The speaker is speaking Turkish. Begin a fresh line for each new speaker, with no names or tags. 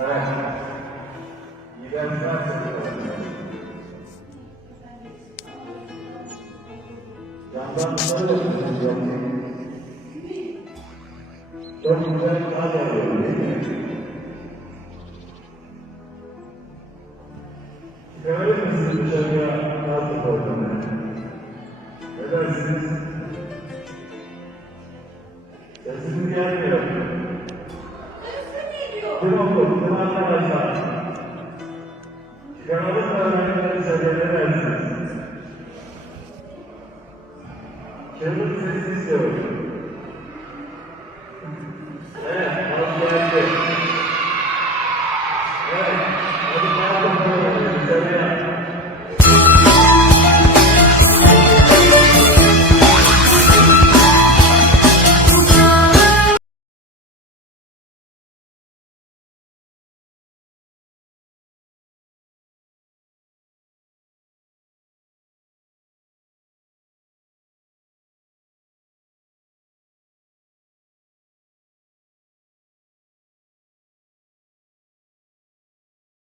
Evet. İyi dersler. Yandan dışarı bakıyorsunuz. Çok güzel kar yağıyor değil mi? Çıkarır mısınız dışarıya kar tutarını? Ne dersiniz? Sesiniz gelmiyor arkadaşlar, Kemal'in öğrencileri sebeplere ersiniz. Kemal sessiz yok. Evet, az geldi. Evet.